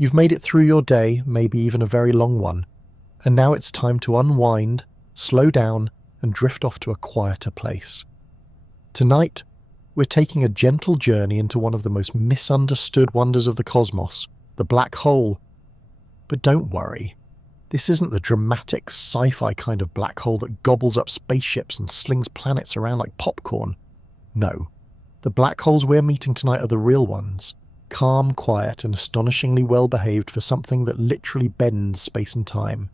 You've made it through your day, maybe even a very long one, and now it's time to unwind, slow down, and drift off to a quieter place. Tonight, we're taking a gentle journey into one of the most misunderstood wonders of the cosmos, the black hole. But don't worry, this isn't the dramatic sci-fi kind of black hole that gobbles up spaceships and slings planets around like popcorn. No, the black holes we're meeting tonight are the real ones, calm, quiet, and astonishingly well-behaved for something that literally bends space and time.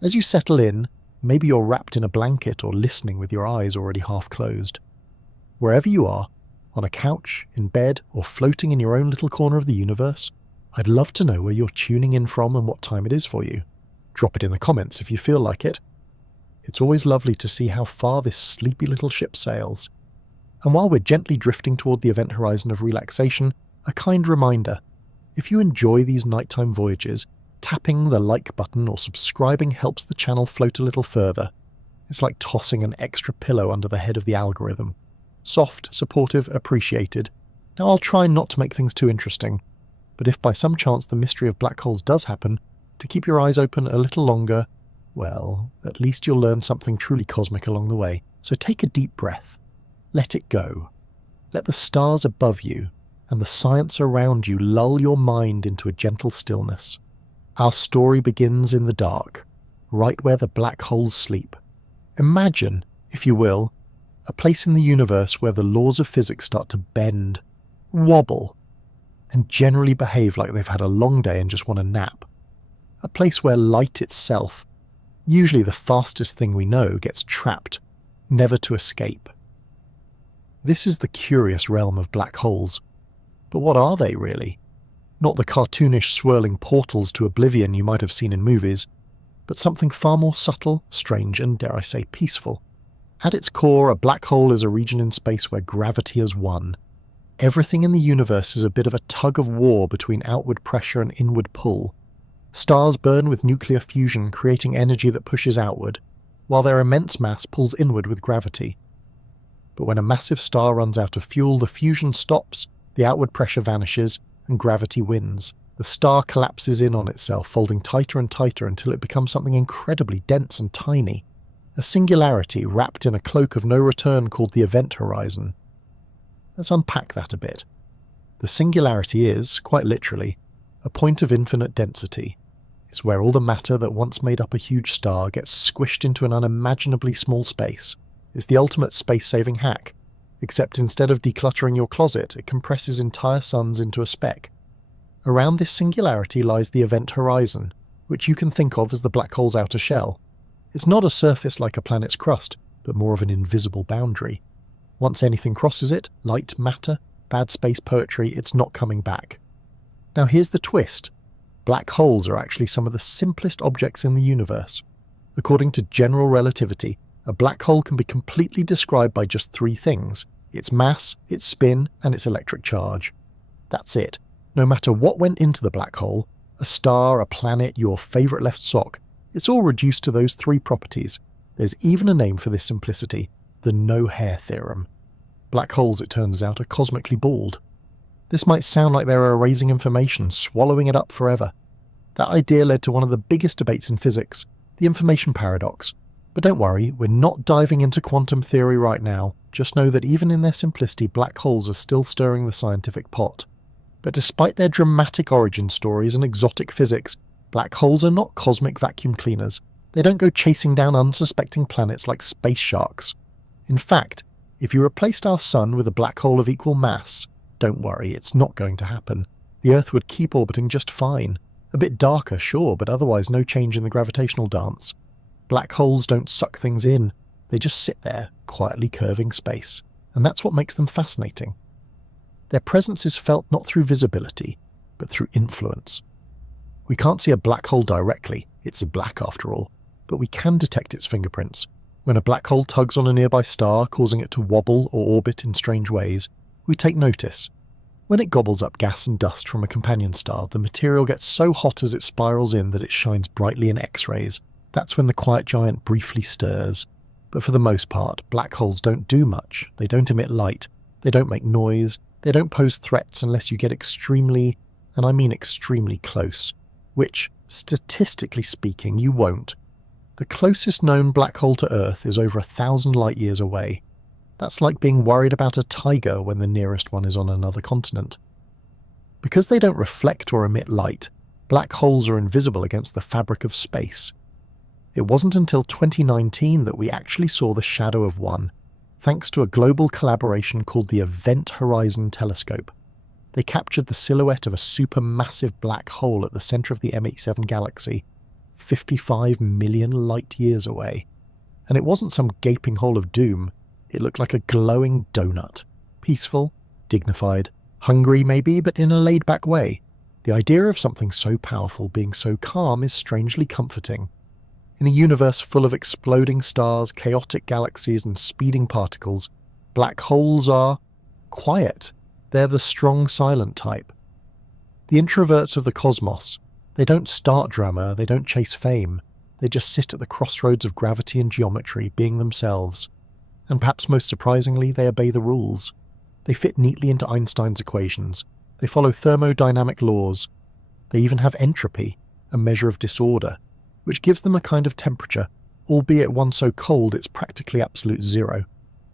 As you settle in, maybe you're wrapped in a blanket or listening with your eyes already half closed. Wherever you are, on a couch, in bed, or floating in your own little corner of the universe, I'd love to know where you're tuning in from and what time it is for you. Drop it in the comments if you feel like it. It's always lovely to see how far this sleepy little ship sails. And while we're gently drifting toward the event horizon of relaxation, a kind reminder, if you enjoy these nighttime voyages, tapping the like button or subscribing helps the channel float a little further. It's like tossing an extra pillow under the head of the algorithm. Soft, supportive, appreciated. Now I'll try not to make things too interesting, but if by some chance the mystery of black holes does happen, to keep your eyes open a little longer, well, at least you'll learn something truly cosmic along the way. So take a deep breath. Let it go. Let the stars above you and the science around you lull your mind into a gentle stillness. Our story begins in the dark, right where the black holes sleep. Imagine, if you will, a place in the universe where the laws of physics start to bend, wobble, and generally behave like they've had a long day and just want a nap. A place where light itself, usually the fastest thing we know, gets trapped, never to escape. This is the curious realm of black holes. But what are they really? Not the cartoonish swirling portals to oblivion you might have seen in movies, but something far more subtle, strange, and dare I say peaceful. At its core, a black hole is a region in space where gravity has won. Everything in the universe is a bit of a tug of war between outward pressure and inward pull. Stars burn with nuclear fusion, creating energy that pushes outward, while their immense mass pulls inward with gravity. But when a massive star runs out of fuel, the fusion stops, the outward pressure vanishes, and gravity wins. The star collapses in on itself, folding tighter and tighter until it becomes something incredibly dense and tiny. A singularity wrapped in a cloak of no return called the event horizon. Let's unpack that a bit. The singularity is, quite literally, a point of infinite density. It's where all the matter that once made up a huge star gets squished into an unimaginably small space. It's the ultimate space-saving hack, except instead of decluttering your closet, it compresses entire suns into a speck. Around this singularity lies the event horizon, which you can think of as the black hole's outer shell. It's not a surface like a planet's crust, but more of an invisible boundary. Once anything crosses it, light, matter, bad space poetry, it's not coming back. Now here's the twist. Black holes are actually some of the simplest objects in the universe. According to general relativity, a black hole can be completely described by just three things: its mass, its spin, and its electric charge. That's it. No matter what went into the black hole, a star, a planet, your favourite left sock, it's all reduced to those three properties. There's even a name for this simplicity: the no-hair theorem. Black holes, it turns out, are cosmically bald. This might sound like they're erasing information, swallowing it up forever. That idea led to one of the biggest debates in physics, the information paradox. But don't worry, we're not diving into quantum theory right now. Just know that even in their simplicity, black holes are still stirring the scientific pot. But despite their dramatic origin stories and exotic physics, black holes are not cosmic vacuum cleaners. They don't go chasing down unsuspecting planets like space sharks. In fact, if you replaced our sun with a black hole of equal mass, don't worry, it's not going to happen. The Earth would keep orbiting just fine. A bit darker, sure, but otherwise no change in the gravitational dance. Black holes don't suck things in. They just sit there, quietly curving space. And that's what makes them fascinating. Their presence is felt not through visibility, but through influence. We can't see a black hole directly, it's black after all, but we can detect its fingerprints. When a black hole tugs on a nearby star, causing it to wobble or orbit in strange ways, we take notice. When it gobbles up gas and dust from a companion star, the material gets so hot as it spirals in that it shines brightly in X-rays. That's when the quiet giant briefly stirs. But for the most part, black holes don't do much. They don't emit light. They don't make noise. They don't pose threats unless you get extremely, and I mean extremely close, which, statistically speaking, you won't. The closest known black hole to Earth is over 1,000 light-years away. That's like being worried about a tiger when the nearest one is on another continent. Because they don't reflect or emit light, black holes are invisible against the fabric of space. It wasn't until 2019 that we actually saw the shadow of one, thanks to a global collaboration called the Event Horizon Telescope. They captured the silhouette of a supermassive black hole at the center of the M87 galaxy, 55 million light-years away. And it wasn't some gaping hole of doom, it looked like a glowing donut. Peaceful, dignified, hungry maybe, but in a laid-back way. The idea of something so powerful being so calm is strangely comforting. In a universe full of exploding stars, chaotic galaxies, and speeding particles, black holes are quiet. They're the strong, silent type. The introverts of the cosmos. They don't start drama, they don't chase fame. They just sit at the crossroads of gravity and geometry, being themselves. And perhaps most surprisingly, they obey the rules. They fit neatly into Einstein's equations. They follow thermodynamic laws. They even have entropy, a measure of disorder, which gives them a kind of temperature, albeit one so cold it's practically absolute zero.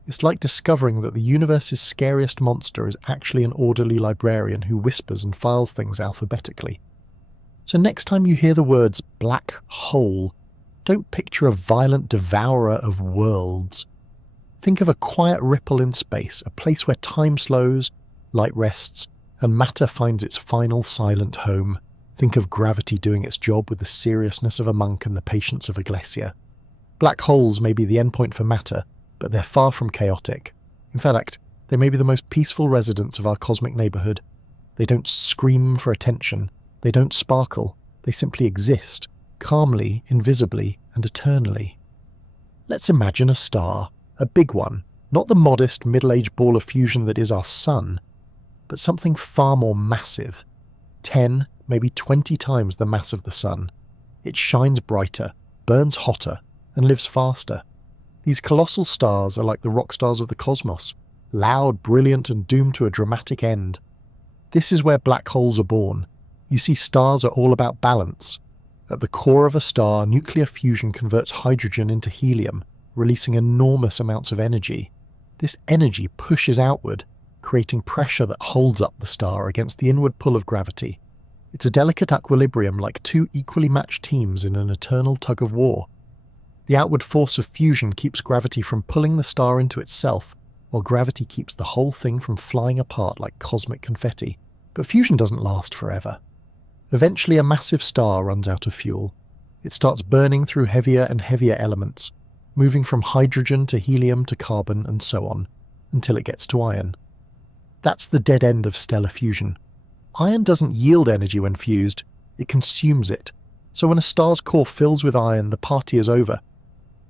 It's like discovering that the universe's scariest monster is actually an orderly librarian who whispers and files things alphabetically. So next time you hear the words black hole, don't picture a violent devourer of worlds. Think of a quiet ripple in space, a place where time slows, light rests, and matter finds its final silent home. Think of gravity doing its job with the seriousness of a monk and the patience of a glacier. Black holes may be the endpoint for matter, but they're far from chaotic. In fact, they may be the most peaceful residents of our cosmic neighborhood. They don't scream for attention. They don't sparkle. They simply exist, calmly, invisibly, and eternally. Let's imagine a star, a big one, not the modest, middle-aged ball of fusion that is our sun, but something far more massive. 10, maybe 20 times the mass of the sun. It shines brighter, burns hotter, and lives faster. These colossal stars are like the rock stars of the cosmos, loud, brilliant, and doomed to a dramatic end. This is where black holes are born. You see, stars are all about balance. At the core of a star, nuclear fusion converts hydrogen into helium, releasing enormous amounts of energy. This energy pushes outward, creating pressure that holds up the star against the inward pull of gravity. It's a delicate equilibrium like two equally matched teams in an eternal tug of war. The outward force of fusion keeps gravity from pulling the star into itself, while gravity keeps the whole thing from flying apart like cosmic confetti. But fusion doesn't last forever. Eventually a massive star runs out of fuel. It starts burning through heavier and heavier elements, moving from hydrogen to helium to carbon and so on, until it gets to iron. That's the dead end of stellar fusion. Iron doesn't yield energy when fused, it consumes it. So when a star's core fills with iron, the party is over.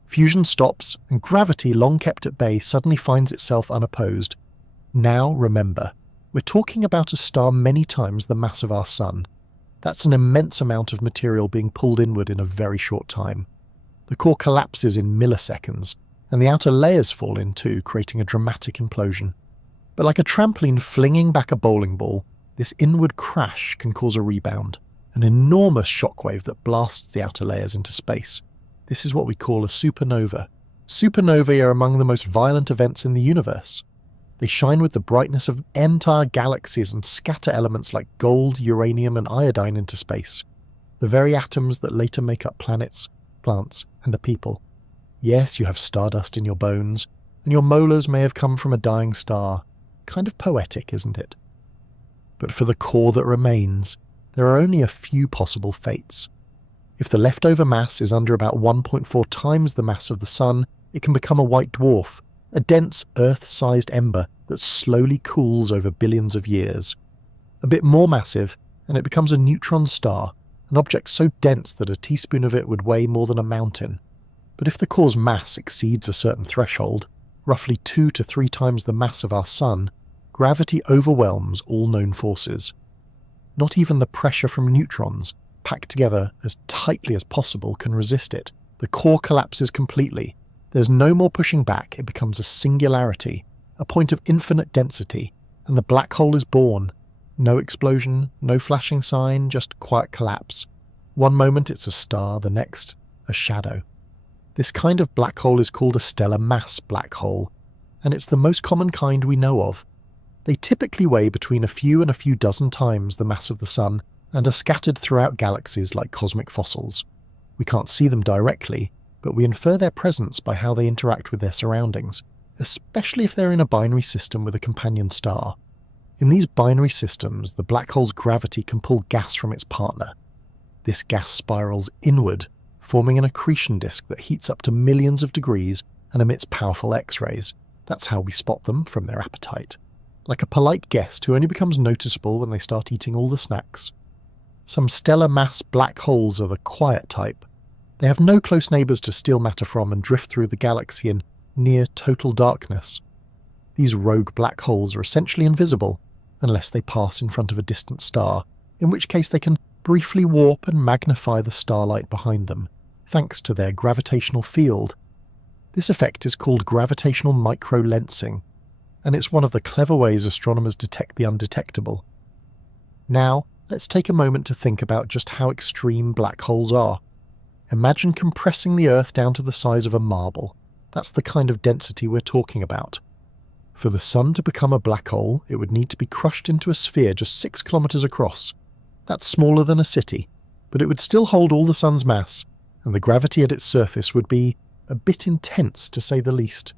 Fusion stops, and gravity, long kept at bay, suddenly finds itself unopposed. Now, remember, we're talking about a star many times the mass of our sun. That's an immense amount of material being pulled inward in a very short time. The core collapses in milliseconds, and the outer layers fall in too, creating a dramatic implosion. But like a trampoline flinging back a bowling ball, this inward crash can cause a rebound, an enormous shockwave that blasts the outer layers into space. This is what we call a supernova. Supernovae are among the most violent events in the universe. They shine with the brightness of entire galaxies and scatter elements like gold, uranium, and iodine into space. The very atoms that later make up planets, plants, and a people. Yes, you have stardust in your bones, and your molars may have come from a dying star. Kind of poetic, isn't it? But for the core that remains, there are only a few possible fates. If the leftover mass is under about 1.4 times the mass of the Sun, it can become a white dwarf, a dense Earth-sized ember that slowly cools over billions of years. A bit more massive, and it becomes a neutron star, an object so dense that a teaspoon of it would weigh more than a mountain. But if the core's mass exceeds a certain threshold, roughly 2 to 3 times the mass of our Sun, gravity overwhelms all known forces. Not even the pressure from neutrons, packed together as tightly as possible, can resist it. The core collapses completely. There's no more pushing back, it becomes a singularity, a point of infinite density, and the black hole is born. No explosion, no flashing sign, just quiet collapse. One moment it's a star, the next, a shadow. This kind of black hole is called a stellar mass black hole, and it's the most common kind we know of. They typically weigh between a few and a few dozen times the mass of the Sun and are scattered throughout galaxies like cosmic fossils. We can't see them directly, but we infer their presence by how they interact with their surroundings, especially if they're in a binary system with a companion star. In these binary systems, the black hole's gravity can pull gas from its partner. This gas spirals inward, forming an accretion disk that heats up to millions of degrees and emits powerful X-rays. That's how we spot them from their appetite. Like a polite guest who only becomes noticeable when they start eating all the snacks. Some stellar mass black holes are the quiet type. They have no close neighbours to steal matter from and drift through the galaxy in near total darkness. These rogue black holes are essentially invisible, unless they pass in front of a distant star, in which case they can briefly warp and magnify the starlight behind them, thanks to their gravitational field. This effect is called gravitational microlensing, and it's one of the clever ways astronomers detect the undetectable. Now, let's take a moment to think about just how extreme black holes are. Imagine compressing the Earth down to the size of a marble. That's the kind of density we're talking about. For the Sun to become a black hole, it would need to be crushed into a sphere just 6 kilometers across. That's smaller than a city, but it would still hold all the Sun's mass, and the gravity at its surface would be a bit intense to say the least.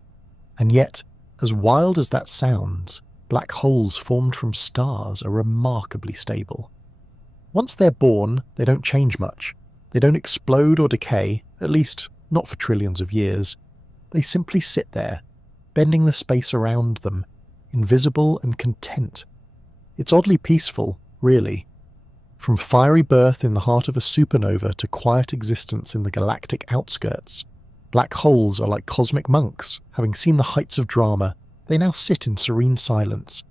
And yet, as wild as that sounds, black holes formed from stars are remarkably stable. Once they're born, they don't change much. They don't explode or decay, at least not for trillions of years. They simply sit there, bending the space around them, invisible and content. It's oddly peaceful, really. From fiery birth in the heart of a supernova to quiet existence in the galactic outskirts, black holes are like cosmic monks. Having seen the heights of drama, they now sit in serene silence.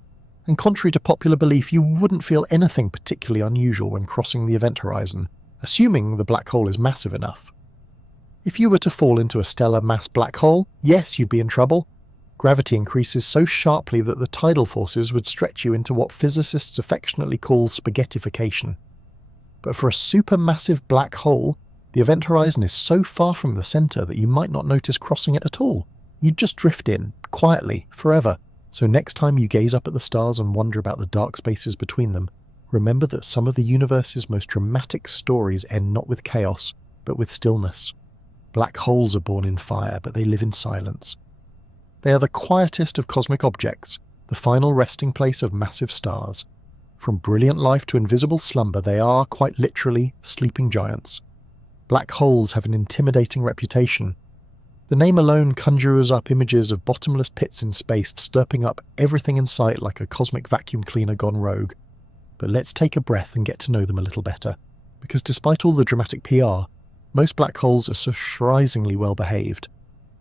And contrary to popular belief, you wouldn't feel anything particularly unusual when crossing the event horizon, assuming the black hole is massive enough. If you were to fall into a stellar mass black hole, yes, you'd be in trouble. Gravity increases so sharply that the tidal forces would stretch you into what physicists affectionately call spaghettification. But for a supermassive black hole, the event horizon is so far from the centre that you might not notice crossing it at all. You'd just drift in, quietly, forever. So next time you gaze up at the stars and wonder about the dark spaces between them, remember that some of the universe's most dramatic stories end not with chaos, but with stillness. Black holes are born in fire, but they live in silence. They are the quietest of cosmic objects, the final resting place of massive stars. From brilliant life to invisible slumber, they are, quite literally, sleeping giants. Black holes have an intimidating reputation. The name alone conjures up images of bottomless pits in space, slurping up everything in sight like a cosmic vacuum cleaner gone rogue. But let's take a breath and get to know them a little better, because despite all the dramatic PR, most black holes are surprisingly well behaved.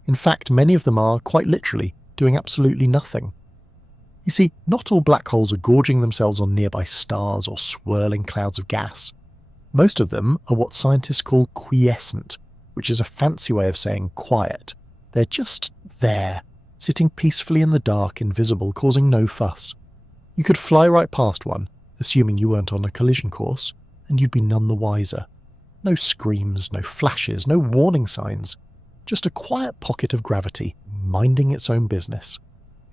In fact, many of them are, quite literally, doing absolutely nothing. You see, not all black holes are gorging themselves on nearby stars or swirling clouds of gas. Most of them are what scientists call quiescent, which is a fancy way of saying quiet. They're just there, sitting peacefully in the dark, invisible, causing no fuss. You could fly right past one, assuming you weren't on a collision course, and you'd be none the wiser. No screams, no flashes, no warning signs. Just a quiet pocket of gravity, minding its own business.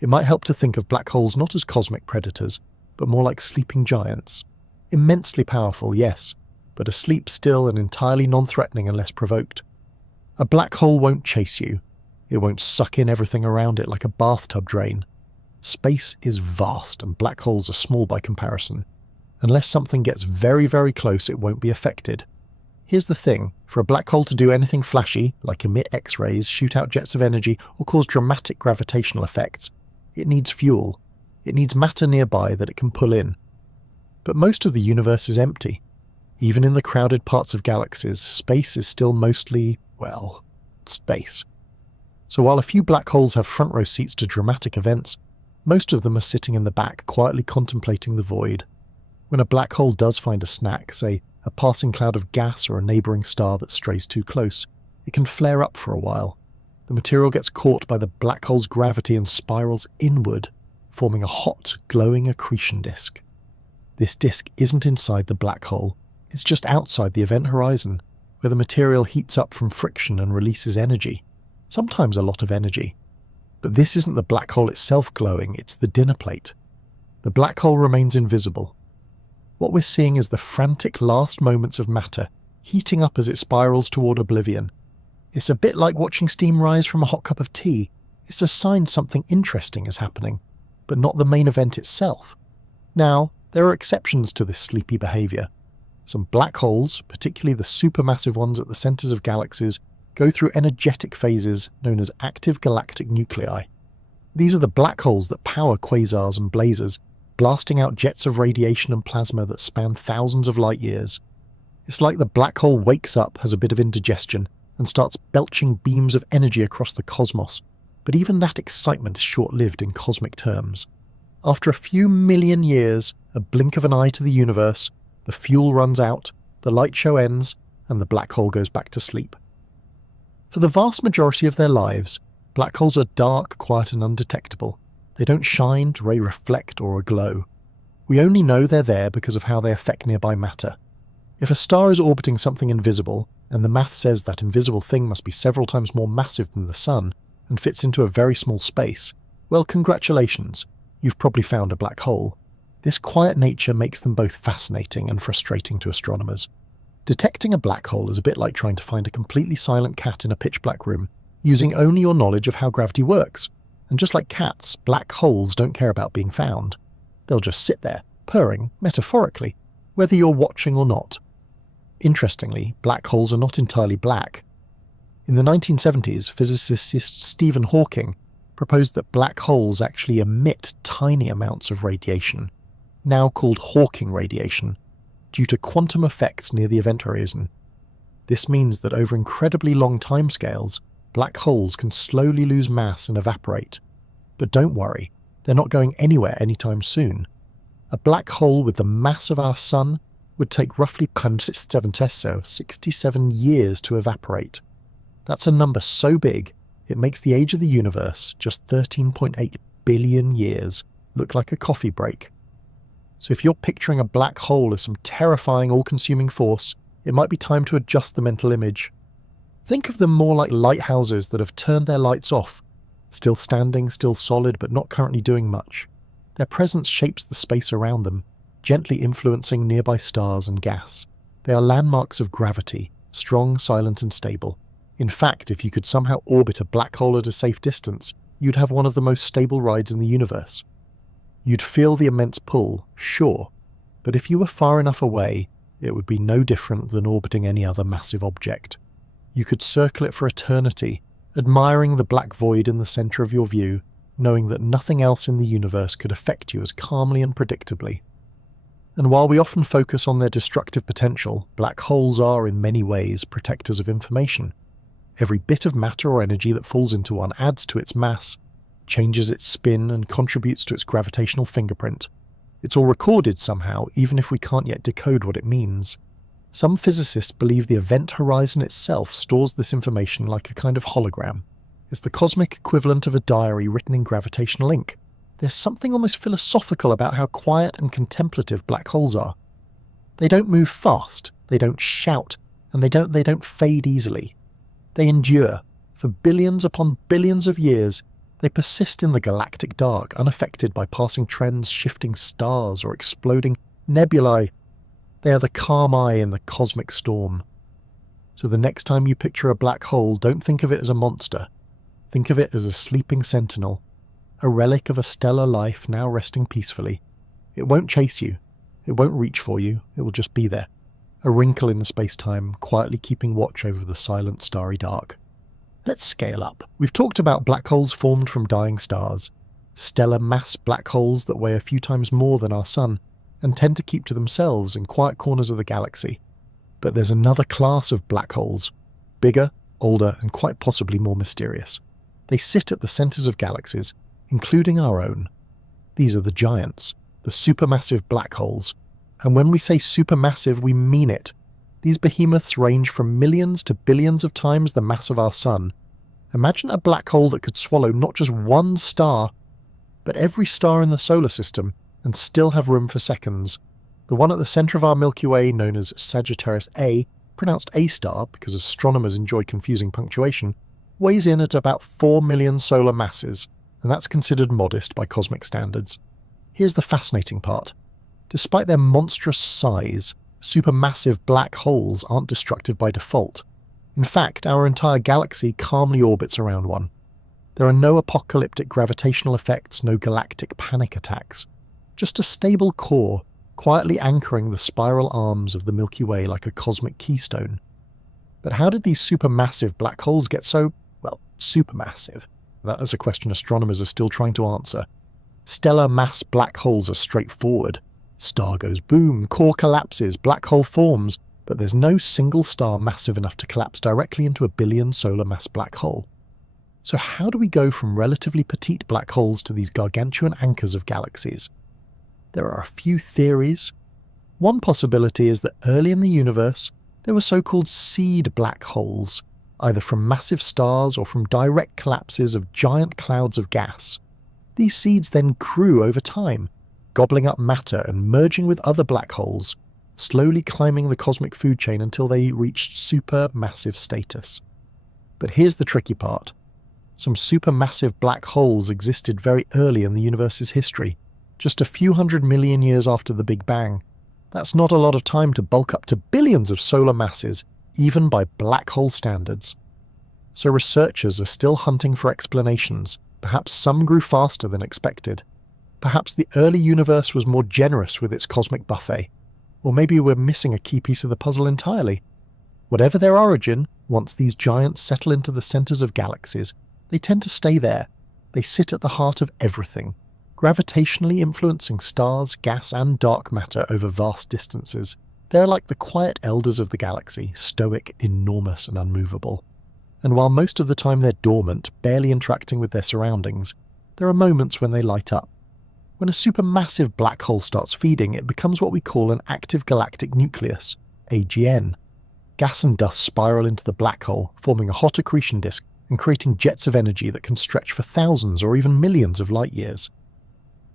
It might help to think of black holes not as cosmic predators, but more like sleeping giants. Immensely powerful, yes, but asleep still and entirely non-threatening unless provoked. A black hole won't chase you. It won't suck in everything around it like a bathtub drain. Space is vast and black holes are small by comparison. Unless something gets very, very close, it won't be affected. Here's the thing, for a black hole to do anything flashy, like emit X-rays, shoot out jets of energy, or cause dramatic gravitational effects, it needs fuel. It needs matter nearby that it can pull in. But most of the universe is empty. Even in the crowded parts of galaxies, space is still mostly, well, space. So while a few black holes have front row seats to dramatic events, most of them are sitting in the back quietly contemplating the void. When a black hole does find a snack, say a passing cloud of gas or a neighbouring star that strays too close, it can flare up for a while. The material gets caught by the black hole's gravity and spirals inward, forming a hot, glowing accretion disk. This disk isn't inside the black hole, it's just outside the event horizon, where the material heats up from friction and releases energy, sometimes a lot of energy. But this isn't the black hole itself glowing, it's the dinner plate. The black hole remains invisible. What we're seeing is the frantic last moments of matter heating up as it spirals toward oblivion. It's a bit like watching steam rise from a hot cup of tea. It's a sign something interesting is happening, but not the main event itself. Now, there are exceptions to this sleepy behaviour. Some black holes, particularly the supermassive ones at the centres of galaxies, go through energetic phases known as active galactic nuclei. These are the black holes that power quasars and blazars, blasting out jets of radiation and plasma that span thousands of light years. It's like the black hole wakes up, has a bit of indigestion, and starts belching beams of energy across the cosmos. But even that excitement is short-lived in cosmic terms. After a few million years, a blink of an eye to the universe, the fuel runs out, the light show ends, and the black hole goes back to sleep. For the vast majority of their lives, black holes are dark, quiet and undetectable. They don't shine, ray reflect or glow. We only know they're there because of how they affect nearby matter. If a star is orbiting something invisible, and the math says that invisible thing must be several times more massive than the Sun, and fits into a very small space, well, congratulations, you've probably found a black hole. This quiet nature makes them both fascinating and frustrating to astronomers. Detecting a black hole is a bit like trying to find a completely silent cat in a pitch-black room, using only your knowledge of how gravity works. And just like cats, black holes don't care about being found. They'll just sit there, purring, metaphorically, whether you're watching or not. Interestingly, black holes are not entirely black. In the 1970s, physicist Stephen Hawking proposed that black holes actually emit tiny amounts of radiation, now called Hawking radiation, due to quantum effects near the event horizon. This means that over incredibly long timescales, black holes can slowly lose mass and evaporate. But don't worry, they're not going anywhere anytime soon. A black hole with the mass of our Sun would take roughly 67 years to evaporate. That's a number so big, it makes the age of the universe, just 13.8 billion years, look like a coffee break. So if you're picturing a black hole as some terrifying, all-consuming force, it might be time to adjust the mental image. Think of them more like lighthouses that have turned their lights off, still standing, still solid, but not currently doing much. Their presence shapes the space around them, gently influencing nearby stars and gas. They are landmarks of gravity, strong, silent and stable. In fact, if you could somehow orbit a black hole at a safe distance, you'd have one of the most stable rides in the universe. You'd feel the immense pull, sure, but if you were far enough away, it would be no different than orbiting any other massive object. You could circle it for eternity, admiring the black void in the centre of your view, knowing that nothing else in the universe could affect you as calmly and predictably. And while we often focus on their destructive potential, black holes are in many ways protectors of information. Every bit of matter or energy that falls into one adds to its mass, changes its spin and contributes to its gravitational fingerprint. It's all recorded somehow, even if we can't yet decode what it means. Some physicists believe the event horizon itself stores this information like a kind of hologram. It's the cosmic equivalent of a diary written in gravitational ink. There's something almost philosophical about how quiet and contemplative black holes are. They don't move fast, they don't shout, and they don't fade easily. They endure. For billions upon billions of years, they persist in the galactic dark, unaffected by passing trends, shifting stars, or exploding nebulae. They are the calm eye in the cosmic storm. So the next time you picture a black hole, don't think of it as a monster. Think of it as a sleeping sentinel, a relic of a stellar life now resting peacefully. It won't chase you. It won't reach for you. It will just be there. A wrinkle in the space-time, quietly keeping watch over the silent starry dark. Let's scale up. We've talked about black holes formed from dying stars, stellar mass black holes that weigh a few times more than our Sun, and tend to keep to themselves in quiet corners of the galaxy. But there's another class of black holes, bigger, older, and quite possibly more mysterious. They sit at the centres of galaxies, including our own. These are the giants, the supermassive black holes. And when we say supermassive, we mean it. These behemoths range from millions to billions of times the mass of our Sun. Imagine a black hole that could swallow not just one star, but every star in the solar system, and still have room for seconds. The one at the centre of our Milky Way, known as Sagittarius A, pronounced A star because astronomers enjoy confusing punctuation, weighs in at about 4 million solar masses, and that's considered modest by cosmic standards. Here's the fascinating part. Despite their monstrous size, supermassive black holes aren't destructive by default. In fact, our entire galaxy calmly orbits around one. There are no apocalyptic gravitational effects, no galactic panic attacks. Just a stable core, quietly anchoring the spiral arms of the Milky Way like a cosmic keystone. But how did these supermassive black holes get so, supermassive? That is a question astronomers are still trying to answer. Stellar mass black holes are straightforward. Star goes boom, core collapses, black hole forms, but there's no single star massive enough to collapse directly into a billion solar mass black hole. So how do we go from relatively petite black holes to these gargantuan anchors of galaxies? There are a few theories. One possibility is that early in the universe, there were so-called seed black holes, either from massive stars or from direct collapses of giant clouds of gas. These seeds then grew over time, gobbling up matter and merging with other black holes, slowly climbing the cosmic food chain until they reached supermassive status. But here's the tricky part. Some supermassive black holes existed very early in the universe's history, just a few 100 million years after the Big Bang. That's not a lot of time to bulk up to billions of solar masses, even by black hole standards. So researchers are still hunting for explanations. Perhaps some grew faster than expected. Perhaps the early universe was more generous with its cosmic buffet. Or maybe we're missing a key piece of the puzzle entirely. Whatever their origin, once these giants settle into the centres of galaxies, they tend to stay there. They sit at the heart of everything, gravitationally influencing stars, gas and dark matter over vast distances. They're like the quiet elders of the galaxy, stoic, enormous and unmovable. And while most of the time they're dormant, barely interacting with their surroundings, there are moments when they light up. When a supermassive black hole starts feeding, it becomes what we call an active galactic nucleus, AGN. Gas and dust spiral into the black hole, forming a hot accretion disk and creating jets of energy that can stretch for thousands or even millions of light years.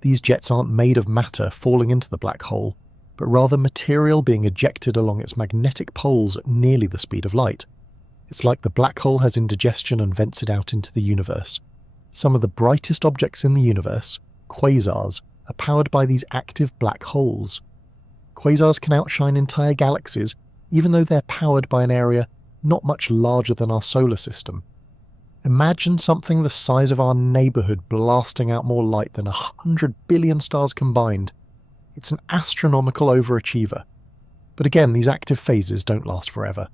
These jets aren't made of matter falling into the black hole, but rather material being ejected along its magnetic poles at nearly the speed of light. It's like the black hole has indigestion and vents it out into the universe. Some of the brightest objects in the universe, quasars, are powered by these active black holes. Quasars can outshine entire galaxies, even though they're powered by an area not much larger than our solar system. Imagine something the size of our neighbourhood blasting out more light than 100 billion stars combined. It's an astronomical overachiever. But again, these active phases don't last forever.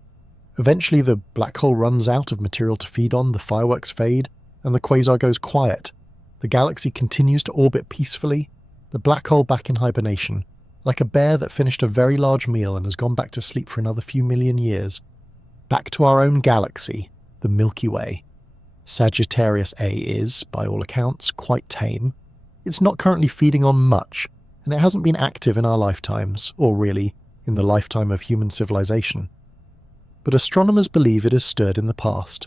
Eventually the black hole runs out of material to feed on, the fireworks fade, and the quasar goes quiet. The galaxy continues to orbit peacefully, the black hole back in hibernation, like a bear that finished a very large meal and has gone back to sleep for another few million years. Back to our own galaxy, the Milky Way. Sagittarius A is, by all accounts, quite tame. It's not currently feeding on much, and it hasn't been active in our lifetimes, or really, in the lifetime of human civilization. But astronomers believe it has stirred in the past.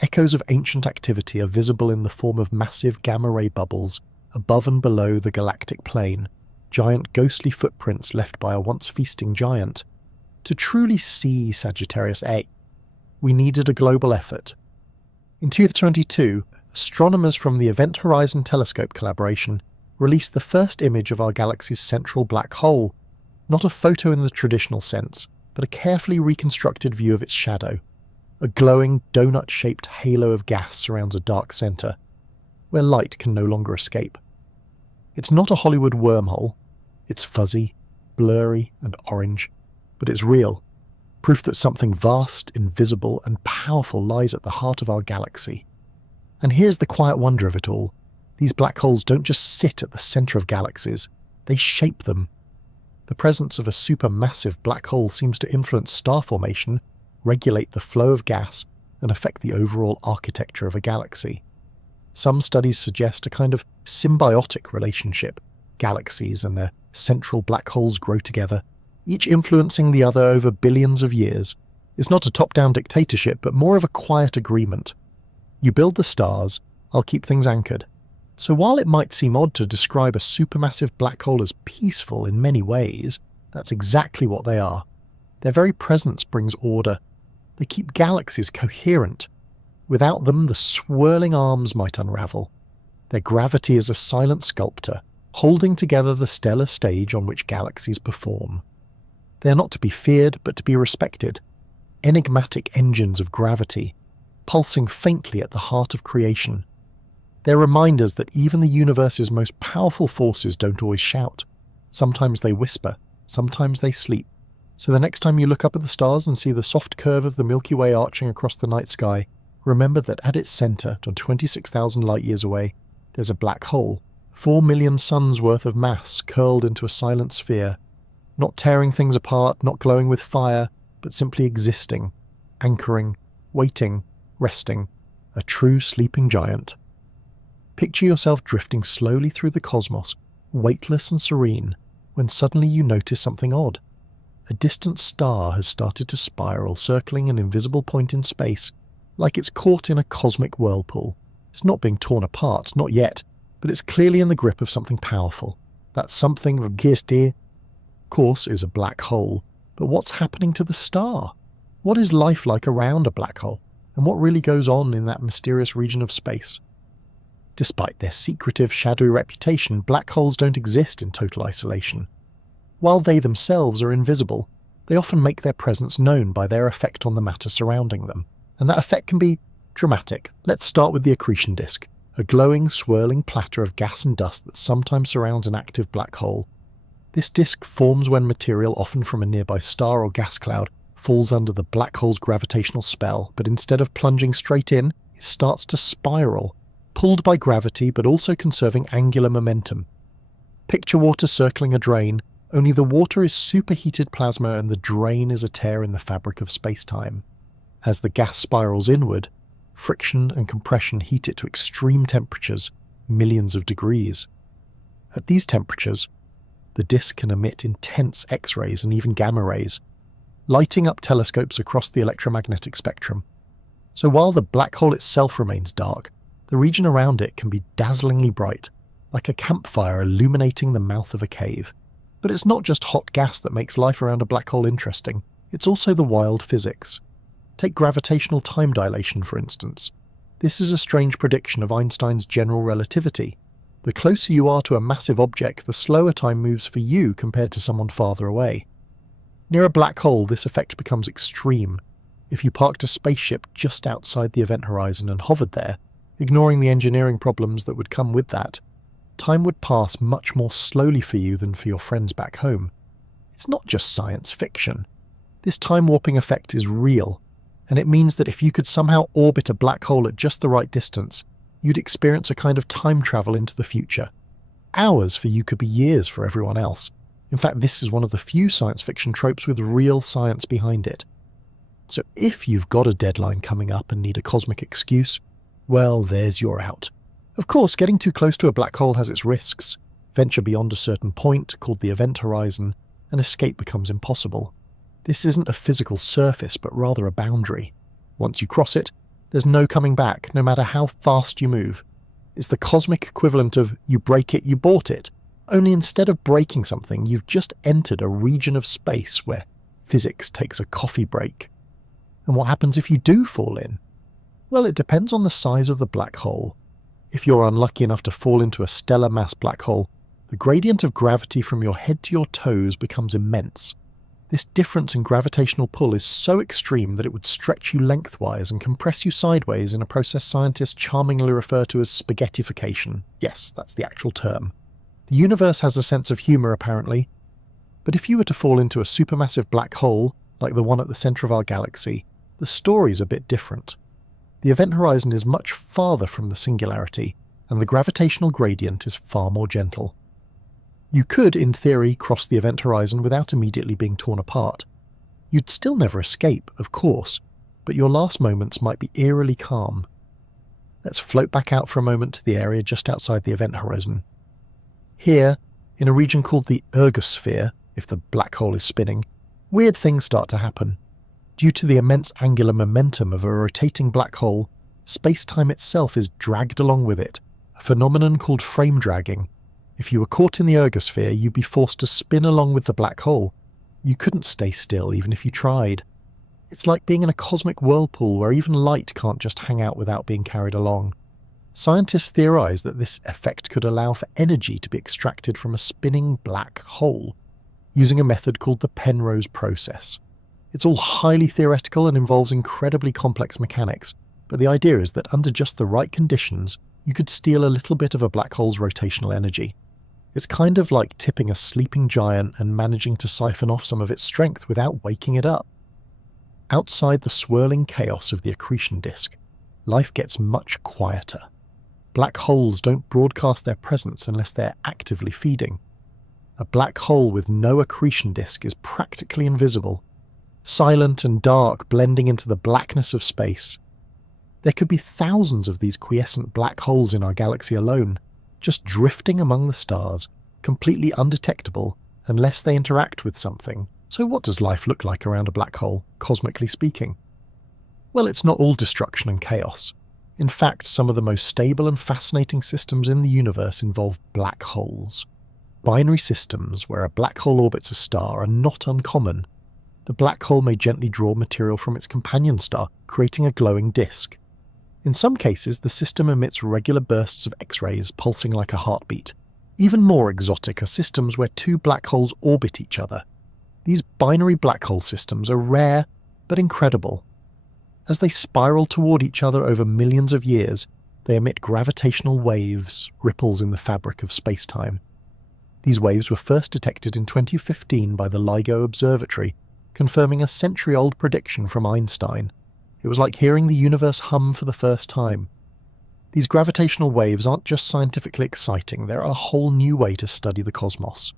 Echoes of ancient activity are visible in the form of massive gamma-ray bubbles above and below the galactic plane, giant ghostly footprints left by a once feasting giant. To truly see Sagittarius A, we needed a global effort. In 2022, astronomers from the Event Horizon Telescope collaboration released the first image of our galaxy's central black hole, not a photo in the traditional sense, but a carefully reconstructed view of its shadow. A glowing, donut-shaped halo of gas surrounds a dark centre, where light can no longer escape. It's not a Hollywood wormhole. It's fuzzy, blurry and orange, but it's real. Proof that something vast, invisible and powerful lies at the heart of our galaxy. And here's the quiet wonder of it all. These black holes don't just sit at the centre of galaxies, they shape them. The presence of a supermassive black hole seems to influence star formation, regulate the flow of gas, and affect the overall architecture of a galaxy. Some studies suggest a kind of symbiotic relationship. Galaxies and their central black holes grow together, each influencing the other over billions of years. It's not a top-down dictatorship, but more of a quiet agreement. You build the stars, I'll keep things anchored. So while it might seem odd to describe a supermassive black hole as peaceful in many ways, That's exactly what they are. Their very presence brings order. They keep galaxies coherent. Without them, the swirling arms might unravel. Their gravity is a silent sculptor, holding together the stellar stage on which galaxies perform. They are not to be feared, but to be respected. Enigmatic engines of gravity, pulsing faintly at the heart of creation. They're reminders that even the universe's most powerful forces don't always shout. Sometimes they whisper, sometimes they sleep. So the next time you look up at the stars and see the soft curve of the Milky Way arching across the night sky, remember that at its centre, 26,000 light-years away, there's a black hole, 4 million suns worth of mass curled into a silent sphere, not tearing things apart, not glowing with fire, but simply existing, anchoring, waiting, resting, a true sleeping giant. Picture yourself drifting slowly through the cosmos, weightless and serene, when suddenly you notice something odd. A distant star has started to spiral, circling an invisible point in space, like it's caught in a cosmic whirlpool. It's not being torn apart, not yet, but it's clearly in the grip of something powerful. That something, of course, is a black hole. But what's happening to the star? What is life like around a black hole? And what really goes on in that mysterious region of space? Despite their secretive, shadowy reputation, black holes don't exist in total isolation. While they themselves are invisible, they often make their presence known by their effect on the matter surrounding them. And that effect can be dramatic. Let's start with the accretion disk, a glowing, swirling platter of gas and dust that sometimes surrounds an active black hole. This disk forms when material, often from a nearby star or gas cloud, falls under the black hole's gravitational spell, but instead of plunging straight in, it starts to spiral, pulled by gravity but also conserving angular momentum. Picture water circling a drain, only the water is superheated plasma and the drain is a tear in the fabric of space-time. As the gas spirals inward, friction and compression heat it to extreme temperatures, millions of degrees. At these temperatures, the disk can emit intense X-rays and even gamma rays, lighting up telescopes across the electromagnetic spectrum. So while the black hole itself remains dark, the region around it can be dazzlingly bright, like a campfire illuminating the mouth of a cave. But it's not just hot gas that makes life around a black hole interesting, it's also the wild physics. Take gravitational time dilation, for instance. This is a strange prediction of Einstein's general relativity. The closer you are to a massive object, the slower time moves for you compared to someone farther away. Near a black hole, this effect becomes extreme. If you parked a spaceship just outside the event horizon and hovered there, ignoring the engineering problems that would come with that, time would pass much more slowly for you than for your friends back home. It's not just science fiction. This time-warping effect is real, and it means that if you could somehow orbit a black hole at just the right distance, you'd experience a kind of time travel into the future. Hours for you could be years for everyone else. In fact, this is one of the few science fiction tropes with real science behind it. So if you've got a deadline coming up and need a cosmic excuse, well, there's your out. Of course, getting too close to a black hole has its risks. Venture beyond a certain point, called the event horizon, and escape becomes impossible. This isn't a physical surface, but rather a boundary. Once you cross it, there's no coming back, no matter how fast you move. It's the cosmic equivalent of you break it, you bought it. Only instead of breaking something, you've just entered a region of space where physics takes a coffee break. And what happens if you do fall in? Well, it depends on the size of the black hole. If you're unlucky enough to fall into a stellar mass black hole, the gradient of gravity from your head to your toes becomes immense. This difference in gravitational pull is so extreme that it would stretch you lengthwise and compress you sideways in a process scientists charmingly refer to as spaghettification. Yes, that's the actual term. The universe has a sense of humour, apparently. But if you were to fall into a supermassive black hole, like the one at the centre of our galaxy, the story's a bit different. The event horizon is much farther from the singularity, and the gravitational gradient is far more gentle. You could, in theory, cross the event horizon without immediately being torn apart. You'd still never escape, of course, but your last moments might be eerily calm. Let's float back out for a moment to the area just outside the event horizon. Here, in a region called the ergosphere, if the black hole is spinning, weird things start to happen. Due to the immense angular momentum of a rotating black hole, space-time itself is dragged along with it, a phenomenon called frame dragging. If you were caught in the ergosphere, you'd be forced to spin along with the black hole, You couldn't stay still even if you tried. It's like being in a cosmic whirlpool where even light can't just hang out without being carried along. Scientists theorize that this effect could allow for energy to be extracted from a spinning black hole, using a method called the Penrose process. It's all highly theoretical and involves incredibly complex mechanics, but the idea is that under just the right conditions, you could steal a little bit of a black hole's rotational energy. It's kind of like tipping a sleeping giant and managing to siphon off some of its strength without waking it up. Outside the swirling chaos of the accretion disk, life gets much quieter. Black holes don't broadcast their presence unless they're actively feeding. A black hole with no accretion disk is practically invisible, silent and dark, blending into the blackness of space. There could be thousands of these quiescent black holes in our galaxy alone, just drifting among the stars, completely undetectable unless they interact with something. So what does life look like around a black hole, cosmically speaking? Well, it's not all destruction and chaos. In fact, some of the most stable and fascinating systems in the universe involve black holes. Binary systems where a black hole orbits a star are not uncommon. The black hole may gently draw material from its companion star, creating a glowing disk. In some cases, the system emits regular bursts of X-rays pulsing like a heartbeat. Even more exotic are systems where two black holes orbit each other. These binary black hole systems are rare but incredible. As they spiral toward each other over millions of years, they emit gravitational waves, ripples in the fabric of space-time. These waves were first detected in 2015 by the LIGO Observatory, confirming a century-old prediction from Einstein. It was like hearing the universe hum for the first time. These gravitational waves aren't just scientifically exciting, they're a whole new way to study the cosmos.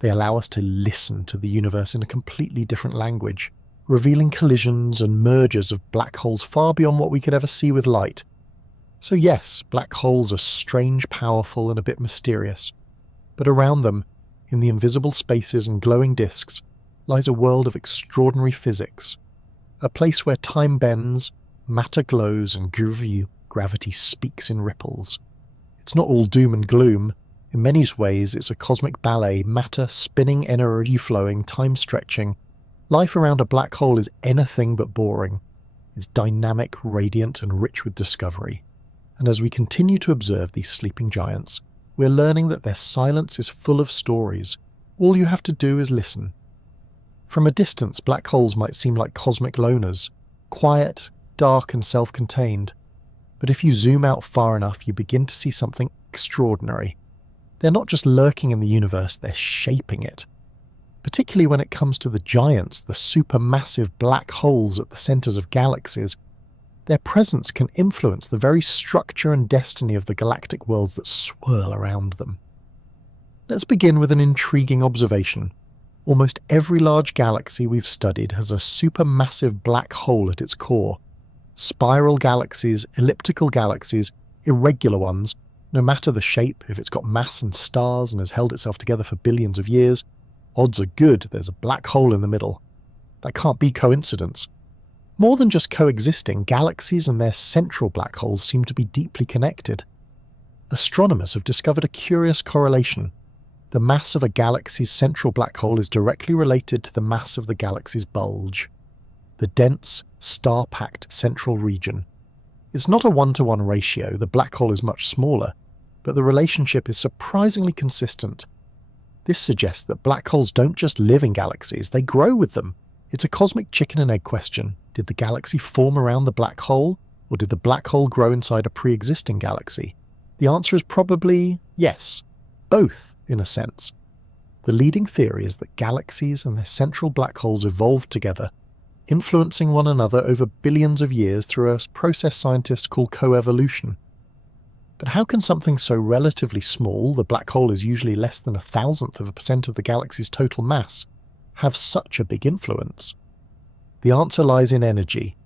They allow us to listen to the universe in a completely different language, revealing collisions and mergers of black holes far beyond what we could ever see with light. So yes, black holes are strange, powerful, and a bit mysterious. But around them, in the invisible spaces and glowing disks, lies a world of extraordinary physics. A place where time bends, matter glows, and gravity speaks in ripples. It's not all doom and gloom. In many ways, it's a cosmic ballet, matter spinning, energy flowing, time stretching. Life around a black hole is anything but boring. It's dynamic, radiant, and rich with discovery. And as we continue to observe these sleeping giants, we're learning that their silence is full of stories. All you have to do is listen. From a distance, black holes might seem like cosmic loners, quiet, dark, and self-contained. But if you zoom out far enough, you begin to see something extraordinary. They're not just lurking in the universe, they're shaping it. Particularly when it comes to the giants, the supermassive black holes at the centers of galaxies, their presence can influence the very structure and destiny of the galactic worlds that swirl around them. Let's begin with an intriguing observation. Almost every large galaxy we've studied has a supermassive black hole at its core. Spiral galaxies, elliptical galaxies, irregular ones, no matter the shape, if it's got mass and stars and has held itself together for billions of years, odds are good there's a black hole in the middle. That can't be coincidence. More than just coexisting, galaxies and their central black holes seem to be deeply connected. Astronomers have discovered a curious correlation. The mass of a galaxy's central black hole is directly related to the mass of the galaxy's bulge, the dense, star-packed central region. It's not a one-to-one ratio, the black hole is much smaller, but the relationship is surprisingly consistent. This suggests that black holes don't just live in galaxies, they grow with them. It's a cosmic chicken and egg question. Did the galaxy form around the black hole, or did the black hole grow inside a pre-existing galaxy? The answer is probably yes, both in a sense. The leading theory is that galaxies and their central black holes evolved together, influencing one another over billions of years through a process scientists call coevolution. But how can something so relatively small, the black hole is usually less than 0.1% of the galaxy's total mass, have such a big influence? The answer lies in energy.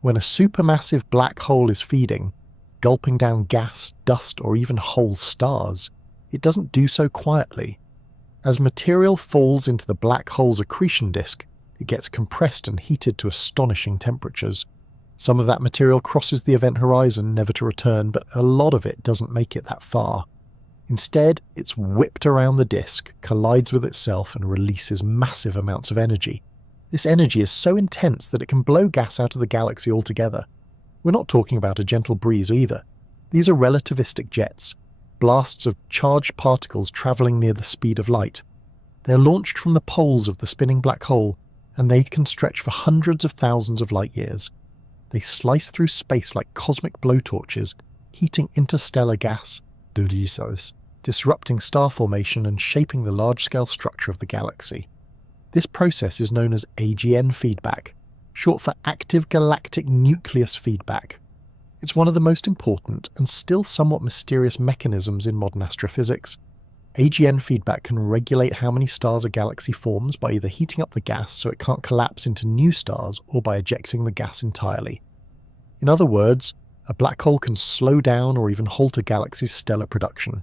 When a supermassive black hole is feeding, gulping down gas, dust, or even whole stars, it doesn't do so quietly. As material falls into the black hole's accretion disk, it gets compressed and heated to astonishing temperatures. Some of that material crosses the event horizon, never to return, but a lot of it doesn't make it that far. Instead, it's whipped around the disk, collides with itself, and releases massive amounts of energy. This energy is so intense that it can blow gas out of the galaxy altogether. We're not talking about a gentle breeze either. These are relativistic jets, blasts of charged particles travelling near the speed of light. They're launched from the poles of the spinning black hole, and they can stretch for hundreds of thousands of light years. They slice through space like cosmic blowtorches, heating interstellar gas, disrupting star formation and shaping the large-scale structure of the galaxy. This process is known as AGN feedback, short for active galactic nucleus feedback. It's one of the most important and still somewhat mysterious mechanisms in modern astrophysics. AGN feedback can regulate how many stars a galaxy forms by either heating up the gas so it can't collapse into new stars or by ejecting the gas entirely. In other words, a black hole can slow down or even halt a galaxy's stellar production.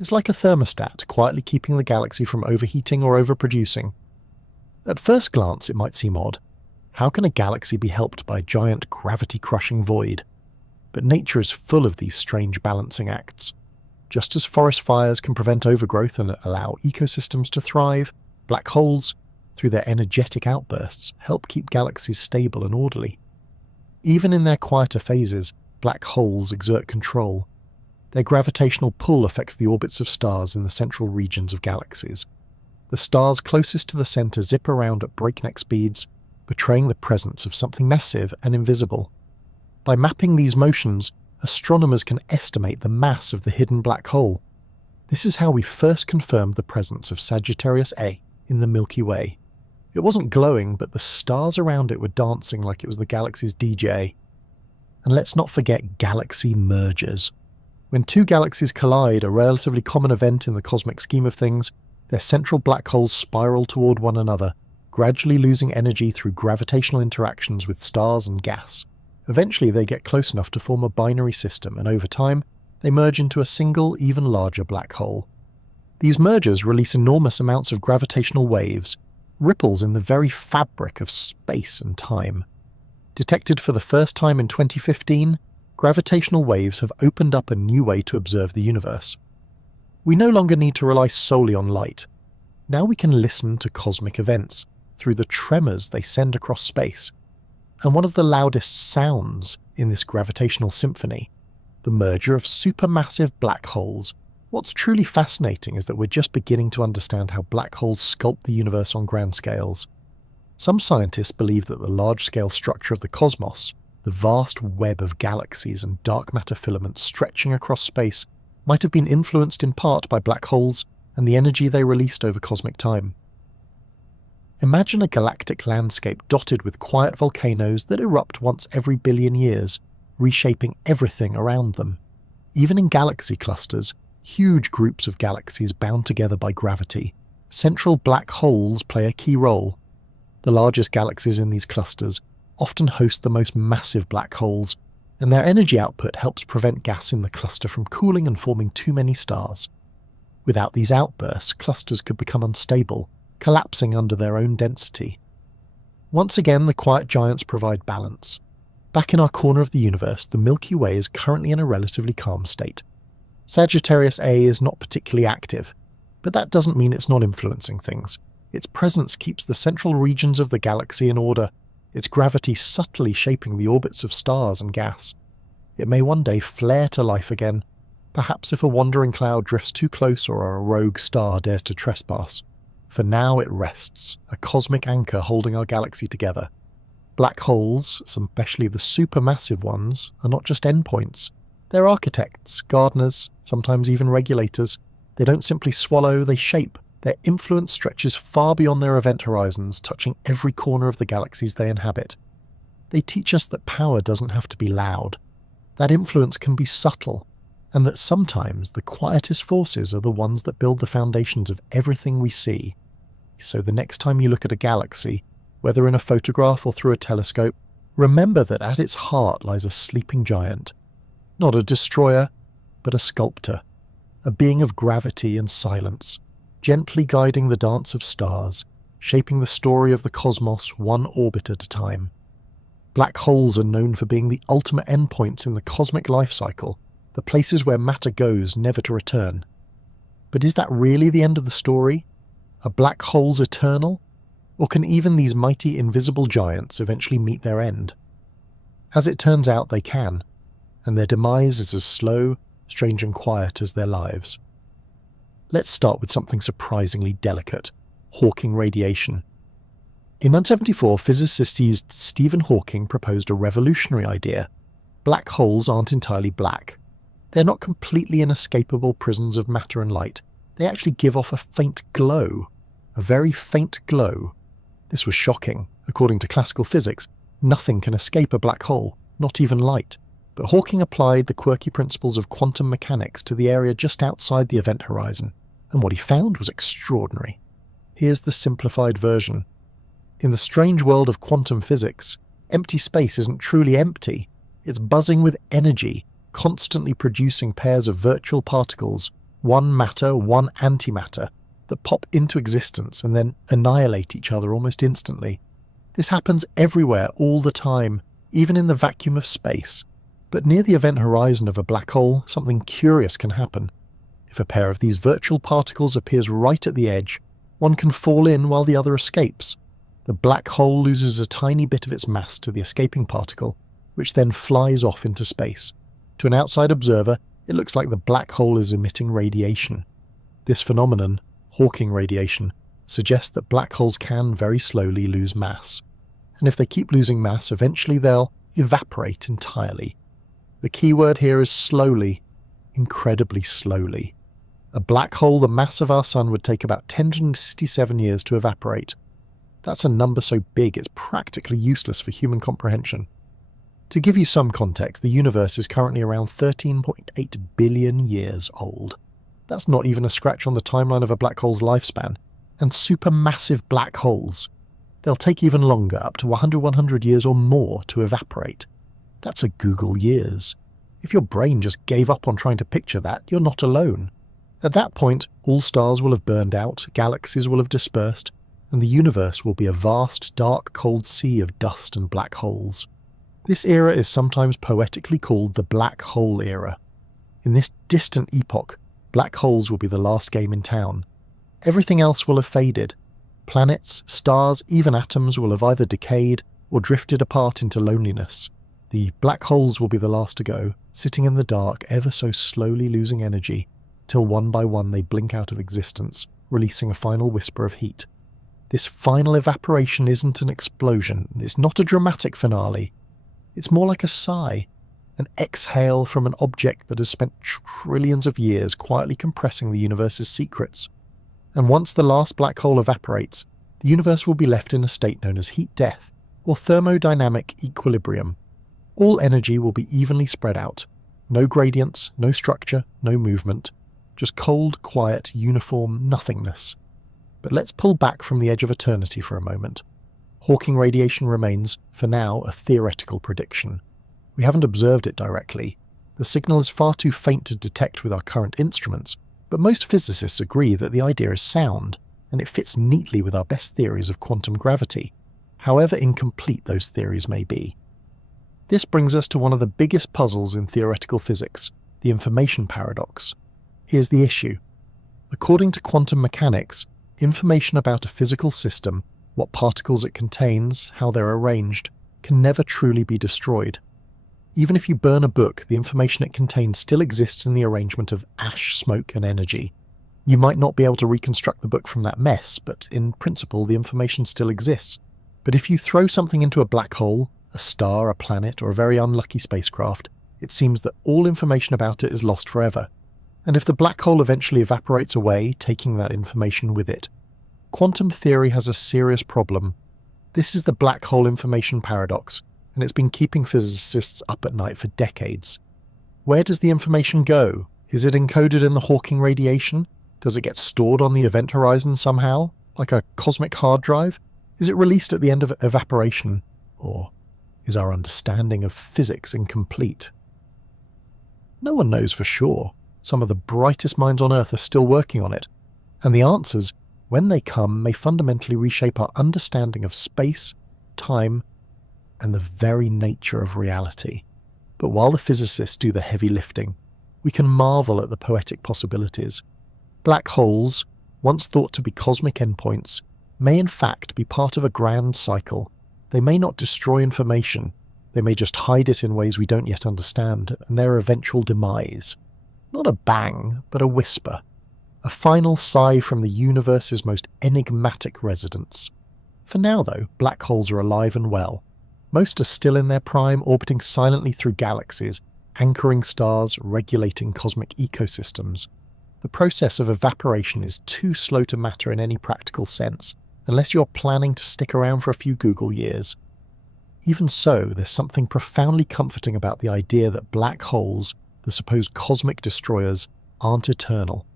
It's like a thermostat, quietly keeping the galaxy from overheating or overproducing. At first glance, it might seem odd. How can a galaxy be helped by a giant gravity-crushing void? But nature is full of these strange balancing acts. Just as forest fires can prevent overgrowth and allow ecosystems to thrive, black holes, through their energetic outbursts, help keep galaxies stable and orderly. Even in their quieter phases, black holes exert control. Their gravitational pull affects the orbits of stars in the central regions of galaxies. The stars closest to the center zip around at breakneck speeds, betraying the presence of something massive and invisible. By mapping these motions, astronomers can estimate the mass of the hidden black hole. This is how we first confirmed the presence of Sagittarius A in the Milky Way. It wasn't glowing, but the stars around it were dancing like it was the galaxy's DJ. And let's not forget galaxy mergers. When two galaxies collide, a relatively common event in the cosmic scheme of things, their central black holes spiral toward one another, gradually losing energy through gravitational interactions with stars and gas. Eventually they get close enough to form a binary system, and over time, they merge into a single, even larger black hole. These mergers release enormous amounts of gravitational waves, ripples in the very fabric of space and time. Detected for the first time in 2015, gravitational waves have opened up a new way to observe the universe. We no longer need to rely solely on light. Now we can listen to cosmic events through the tremors they send across space. And one of the loudest sounds in this gravitational symphony, the merger of supermassive black holes. What's truly fascinating is that we're just beginning to understand how black holes sculpt the universe on grand scales. Some scientists believe that the large-scale structure of the cosmos, the vast web of galaxies and dark matter filaments stretching across space, might have been influenced in part by black holes and the energy they released over cosmic time. Imagine a galactic landscape dotted with quiet volcanoes that erupt once every billion years, reshaping everything around them. Even in galaxy clusters, huge groups of galaxies bound together by gravity, central black holes play a key role. The largest galaxies in these clusters often host the most massive black holes, and their energy output helps prevent gas in the cluster from cooling and forming too many stars. Without these outbursts, clusters could become unstable, collapsing under their own density. Once again, the quiet giants provide balance. Back in our corner of the universe, the Milky Way is currently in a relatively calm state. Sagittarius A is not particularly active, but that doesn't mean it's not influencing things. Its presence keeps the central regions of the galaxy in order, its gravity subtly shaping the orbits of stars and gas. It may one day flare to life again, perhaps if a wandering cloud drifts too close or a rogue star dares to trespass. For now it rests, a cosmic anchor holding our galaxy together. Black holes, especially the supermassive ones, are not just endpoints. They're architects, gardeners, sometimes even regulators. They don't simply swallow, they shape. Their influence stretches far beyond their event horizons, touching every corner of the galaxies they inhabit. They teach us that power doesn't have to be loud. That influence can be subtle, and that sometimes the quietest forces are the ones that build the foundations of everything we see. So the next time you look at a galaxy, whether in a photograph or through a telescope, remember that at its heart lies a sleeping giant. Not a destroyer, but a sculptor, a being of gravity and silence, gently guiding the dance of stars, shaping the story of the cosmos one orbit at a time. Black holes are known for being the ultimate endpoints in the cosmic life cycle, the places where matter goes never to return. But is that really the end of the story? Are black holes eternal? Or can even these mighty invisible giants eventually meet their end? As it turns out, they can, and their demise is as slow, strange and quiet as their lives. Let's start with something surprisingly delicate: Hawking radiation. In 1974, physicist Stephen Hawking proposed a revolutionary idea. Black holes aren't entirely black. They're not completely inescapable prisons of matter and light. They actually give off a faint glow. A very faint glow. This was shocking. According to classical physics, nothing can escape a black hole, not even light. But Hawking applied the quirky principles of quantum mechanics to the area just outside the event horizon, and what he found was extraordinary. Here's the simplified version. In the strange world of quantum physics, empty space isn't truly empty. It's buzzing with energy, constantly producing pairs of virtual particles, one matter, one antimatter, that pop into existence and then annihilate each other almost instantly. This happens everywhere all the time, even in the vacuum of space. But near the event horizon of a black hole, something curious can happen. If a pair of these virtual particles appears right at the edge, one can fall in while the other escapes. The black hole loses a tiny bit of its mass to the escaping particle, which then flies off into space. To an outside observer, it looks like the black hole is emitting radiation. This phenomenon, Hawking radiation, suggests that black holes can very slowly lose mass. And if they keep losing mass, eventually they'll evaporate entirely. The key word here is slowly, incredibly slowly. A black hole the mass of our Sun would take about 1067 years to evaporate. That's a number so big it's practically useless for human comprehension. To give you some context, the universe is currently around 13.8 billion years old. That's not even a scratch on the timeline of a black hole's lifespan. And supermassive black holes, they'll take even longer, up to 100 years or more, to evaporate. That's a Google years. If your brain just gave up on trying to picture that, you're not alone. At that point, all stars will have burned out, galaxies will have dispersed, and the universe will be a vast, dark, cold sea of dust and black holes. This era is sometimes poetically called the Black Hole Era. In this distant epoch, black holes will be the last game in town. Everything else will have faded. Planets, stars, even atoms will have either decayed or drifted apart into loneliness. The black holes will be the last to go, sitting in the dark, ever so slowly losing energy, till one by one they blink out of existence, releasing a final whisper of heat. This final evaporation isn't an explosion, it's not a dramatic finale. It's more like a sigh, an exhale from an object that has spent trillions of years quietly compressing the universe's secrets. And once the last black hole evaporates, the universe will be left in a state known as heat death, or thermodynamic equilibrium. All energy will be evenly spread out. No gradients, no structure, no movement. Just cold, quiet, uniform nothingness. But let's pull back from the edge of eternity for a moment. Hawking radiation remains, for now, a theoretical prediction. We haven't observed it directly. The signal is far too faint to detect with our current instruments, but most physicists agree that the idea is sound, and it fits neatly with our best theories of quantum gravity, however incomplete those theories may be. This brings us to one of the biggest puzzles in theoretical physics, the information paradox. Here's the issue. According to quantum mechanics, information about a physical system, what particles it contains, how they're arranged, can never truly be destroyed. Even if you burn a book, the information it contains still exists in the arrangement of ash, smoke, and energy. You might not be able to reconstruct the book from that mess, but in principle the information still exists. But if you throw something into a black hole, a star, a planet, or a very unlucky spacecraft, it seems that all information about it is lost forever. And if the black hole eventually evaporates away, taking that information with it, quantum theory has a serious problem. This is the black hole information paradox, and it's been keeping physicists up at night for decades. Where does the information go? Is it encoded in the Hawking radiation? Does it get stored on the event horizon somehow, like a cosmic hard drive? Is it released at the end of evaporation? Or is our understanding of physics incomplete? No one knows for sure. Some of the brightest minds on Earth are still working on it, and the answers, when they come, may fundamentally reshape our understanding of space, time, and the very nature of reality. But while the physicists do the heavy lifting, we can marvel at the poetic possibilities. Black holes, once thought to be cosmic endpoints, may in fact be part of a grand cycle. They may not destroy information, they may just hide it in ways we don't yet understand, and their eventual demise. Not a bang, but a whisper. A final sigh from the universe's most enigmatic residents. For now, though, black holes are alive and well. Most are still in their prime, orbiting silently through galaxies, anchoring stars, regulating cosmic ecosystems. The process of evaporation is too slow to matter in any practical sense, unless you're planning to stick around for a few Google years. Even so, there's something profoundly comforting about the idea that black holes, the supposed cosmic destroyers, aren't eternal.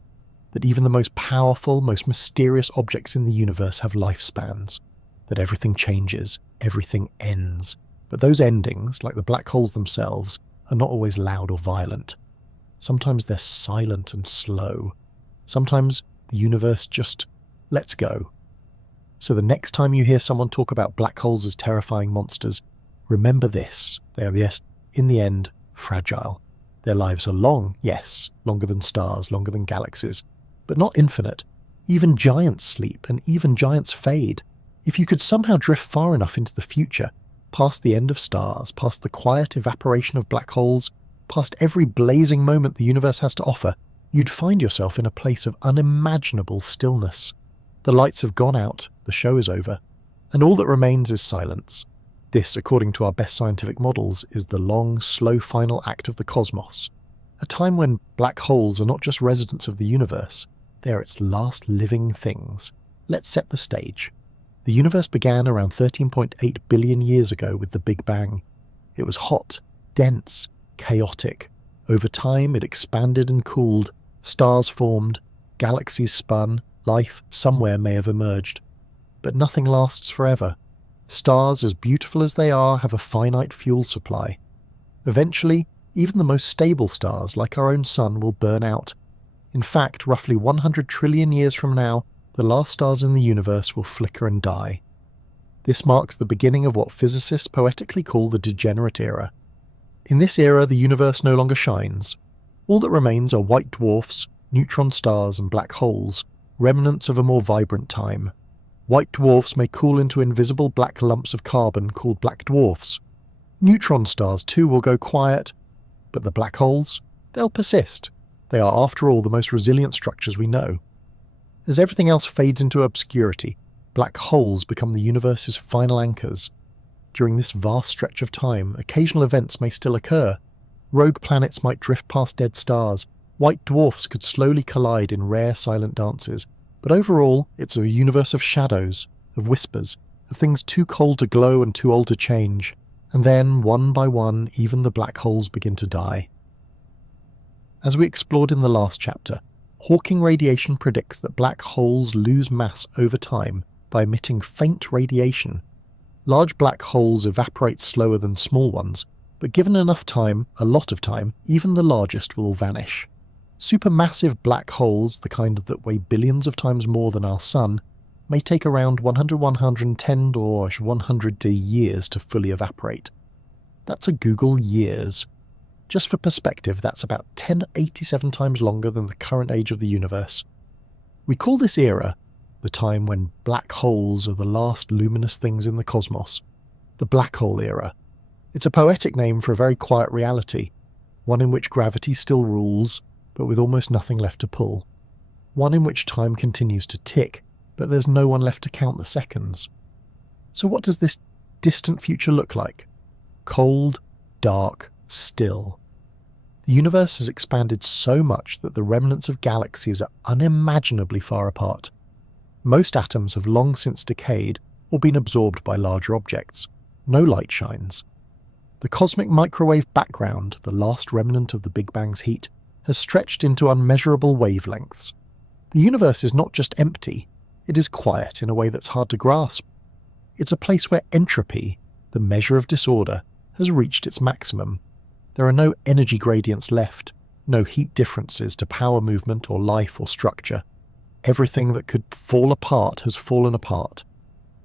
That even the most powerful, most mysterious objects in the universe have lifespans. That everything changes, everything ends. But those endings, like the black holes themselves, are not always loud or violent. Sometimes they're silent and slow. Sometimes the universe just lets go. So the next time you hear someone talk about black holes as terrifying monsters, remember this: they are, yes, in the end, fragile. Their lives are long, yes, longer than stars, longer than galaxies, but not infinite. Even giants sleep, and even giants fade. If you could somehow drift far enough into the future, past the end of stars, past the quiet evaporation of black holes, past every blazing moment the universe has to offer, you'd find yourself in a place of unimaginable stillness. The lights have gone out, the show is over, and all that remains is silence. This, according to our best scientific models, is the long, slow final act of the cosmos. A time when black holes are not just residents of the universe, they are its last living things. Let's set the stage. The universe began around 13.8 billion years ago with the Big Bang. It was hot, dense, chaotic. Over time it expanded and cooled, stars formed, galaxies spun, life somewhere may have emerged. But nothing lasts forever. Stars, as beautiful as they are, have a finite fuel supply. Eventually, even the most stable stars, like our own sun, will burn out. In fact, roughly 100 trillion years from now, the last stars in the universe will flicker and die. This marks the beginning of what physicists poetically call the degenerate era. In this era, the universe no longer shines. All that remains are white dwarfs, neutron stars, and black holes, remnants of a more vibrant time. White dwarfs may cool into invisible black lumps of carbon called black dwarfs. Neutron stars too will go quiet, but the black holes, they'll persist. They are, after all, the most resilient structures we know. As everything else fades into obscurity, black holes become the universe's final anchors. During this vast stretch of time, occasional events may still occur. Rogue planets might drift past dead stars, white dwarfs could slowly collide in rare silent dances, but overall, it's a universe of shadows, of whispers, of things too cold to glow and too old to change. And then, one by one, even the black holes begin to die. As we explored in the last chapter, Hawking radiation predicts that black holes lose mass over time by emitting faint radiation. Large black holes evaporate slower than small ones, but given enough time, a lot of time, even the largest will vanish. Supermassive black holes, the kind that weigh billions of times more than our Sun, may take around 110 or 100 years to fully evaporate. That's a Google years. Just for perspective, that's about 1087 times longer than the current age of the universe. We call this era the time when black holes are the last luminous things in the cosmos, the black hole era. It's a poetic name for a very quiet reality, one in which gravity still rules, but with almost nothing left to pull. One in which time continues to tick, but there's no one left to count the seconds. So what does this distant future look like? Cold, dark, still. The universe has expanded so much that the remnants of galaxies are unimaginably far apart. Most atoms have long since decayed or been absorbed by larger objects. No light shines. The cosmic microwave background, the last remnant of the Big Bang's heat, has stretched into unmeasurable wavelengths. The universe is not just empty, it is quiet in a way that's hard to grasp. It's a place where entropy, the measure of disorder, has reached its maximum. There are no energy gradients left, no heat differences to power movement or life or structure. Everything that could fall apart has fallen apart.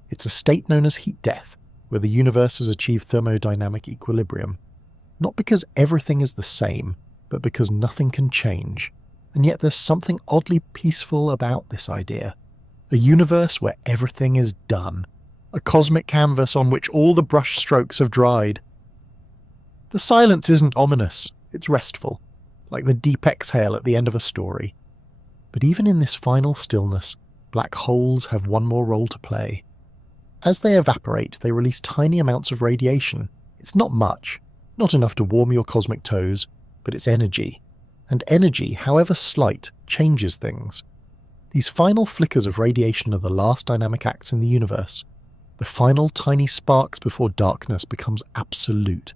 It's a state known as heat death, where the universe has achieved thermodynamic equilibrium. Not because everything is the same, but because nothing can change. And yet there's something oddly peaceful about this idea. A universe where everything is done. A cosmic canvas on which all the brush strokes have dried. The silence isn't ominous, it's restful, like the deep exhale at the end of a story. But even in this final stillness, black holes have one more role to play. As they evaporate, they release tiny amounts of radiation. It's not much, not enough to warm your cosmic toes, but it's energy. And energy, however slight, changes things. These final flickers of radiation are the last dynamic acts in the universe. The final tiny sparks before darkness becomes absolute.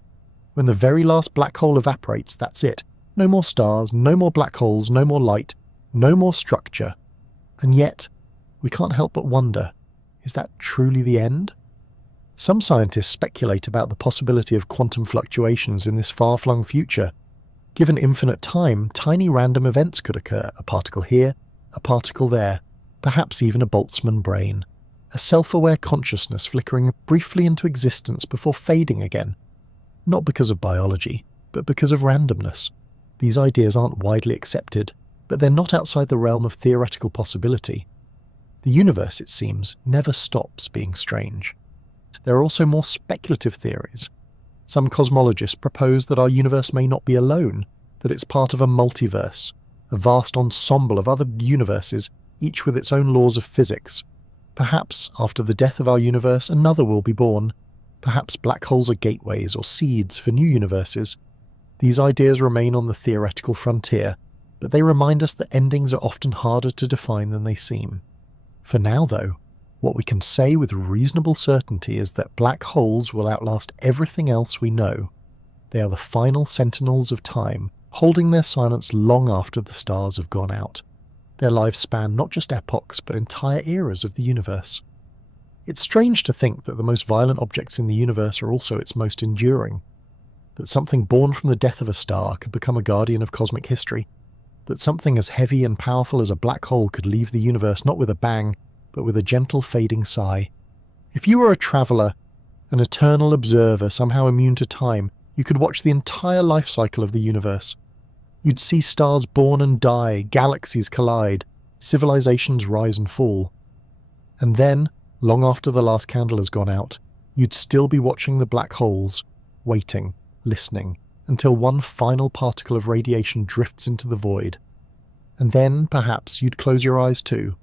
When the very last black hole evaporates, that's it. No more stars, no more black holes, no more light, no more structure. And yet, we can't help but wonder, is that truly the end? Some scientists speculate about the possibility of quantum fluctuations in this far-flung future. Given infinite time, tiny random events could occur, a particle here, a particle there, perhaps even a Boltzmann brain. A self-aware consciousness flickering briefly into existence before fading again. Not because of biology, but because of randomness. These ideas aren't widely accepted, but they're not outside the realm of theoretical possibility. The universe, it seems, never stops being strange. There are also more speculative theories. Some cosmologists propose that our universe may not be alone, that it's part of a multiverse, a vast ensemble of other universes, each with its own laws of physics. Perhaps, after the death of our universe, another will be born. Perhaps black holes are gateways or seeds for new universes. These ideas remain on the theoretical frontier, but they remind us that endings are often harder to define than they seem. For now, though, what we can say with reasonable certainty is that black holes will outlast everything else we know. They are the final sentinels of time, holding their silence long after the stars have gone out. Their lives span not just epochs, but entire eras of the universe. It's strange to think that the most violent objects in the universe are also its most enduring. That something born from the death of a star could become a guardian of cosmic history. That something as heavy and powerful as a black hole could leave the universe not with a bang, but with a gentle fading sigh. If you were a traveller, an eternal observer somehow immune to time, you could watch the entire life cycle of the universe. You'd see stars born and die, galaxies collide, civilizations rise and fall. And then, long after the last candle has gone out, you'd still be watching the black holes, waiting, listening, until one final particle of radiation drifts into the void. And then, perhaps, you'd close your eyes too.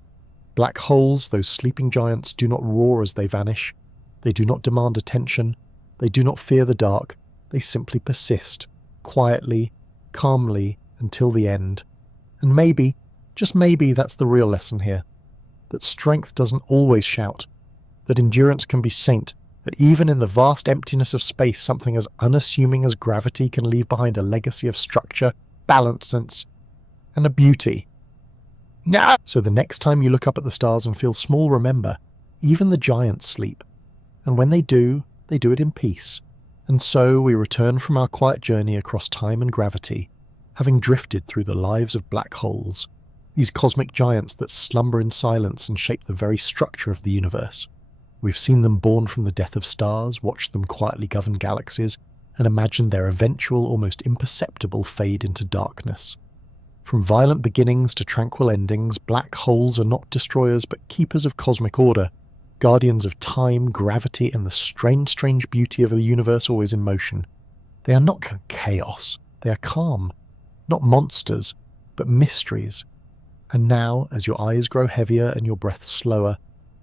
Black holes, those sleeping giants, do not roar as they vanish. They do not demand attention. They do not fear the dark. They simply persist, quietly, calmly, until the end. And maybe, just maybe, that's the real lesson here. That strength doesn't always shout. That endurance can be saint. That even in the vast emptiness of space, something as unassuming as gravity can leave behind a legacy of structure, balance, and a beauty. So the next time you look up at the stars and feel small, remember, even the giants sleep. And when they do it in peace. And so we return from our quiet journey across time and gravity, having drifted through the lives of black holes, these cosmic giants that slumber in silence and shape the very structure of the universe. We've seen them born from the death of stars, watched them quietly govern galaxies, and imagined their eventual, almost imperceptible fade into darkness. From violent beginnings to tranquil endings, black holes are not destroyers but keepers of cosmic order, guardians of time, gravity, and the strange beauty of a universe always in motion. They are not chaos, they are calm. Not monsters, but mysteries. And now, as your eyes grow heavier and your breath slower,